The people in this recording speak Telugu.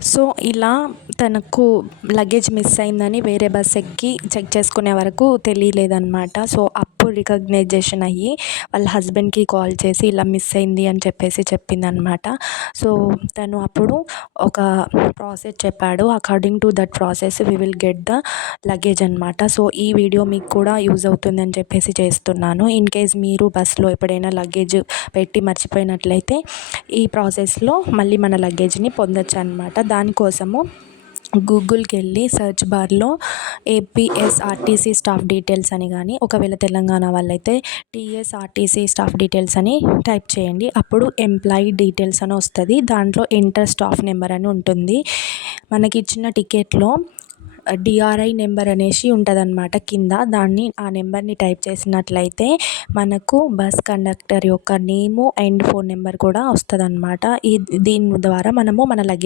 సో, ఇలా తనకు లగేజ్ మిస్ అయిందని వేరే బస్ ఎక్కి చెక్ చేసుకునే వరకు తెలియలేదనమాట. సో, అప్పుడు రికగ్నైజేషన్ అయ్యి వాళ్ళ హస్బెండ్‌కి కాల్ చేసి ఇలా మిస్ అయింది అని చెప్పేసి చెప్పిందనమాట. సో, తను అప్పుడు ఒక ప్రాసెస్ చెప్పాడు. According to that process we will get the luggage అనమాట. సో, ఈ వీడియో మీకు కూడా యూజ్ అవుతుందని చెప్పేసి చేస్తున్నాను. ఇన్‌కేస్ మీరు బస్‌లో ఎప్పుడైనా లగేజ్ పెట్టి మర్చిపోయినట్లయితే ఈ ప్రాసెస్‌లో మళ్ళీ మన లగేజ్‌ని పొందొచ్చనమాట. దానికోసము గూగుల్‌కి వెళ్ళి సెర్చ్ బార్‌లో ఏపీఎస్ఆర్టీసీ స్టాఫ్ డీటెయిల్స్ అని కానీ, ఒకవేళ తెలంగాణ వాళ్ళైతే టీఎస్ఆర్టీసీ స్టాఫ్ డీటెయిల్స్ అని టైప్ చేయండి. అప్పుడు ఎంప్లాయీ డీటెయిల్స్ అని వస్తుంది. దాంట్లో ఎంటర్ స్టాఫ్ నెంబర్ అని ఉంటుంది. మనకి ఇచ్చిన టికెట్లో డిఆర్ఐ నెంబర్ అనేసి ఉంటుందన్నమాట కింద. ఆ నెంబర్ని టైప్ చేసినట్లయితే మనకు బస్ కండక్టర్ యొక్క నేము అండ్ ఫోన్ నెంబర్ కూడా వస్తుందన్నమాట. దీని ద్వారా మనము మన లగేజ్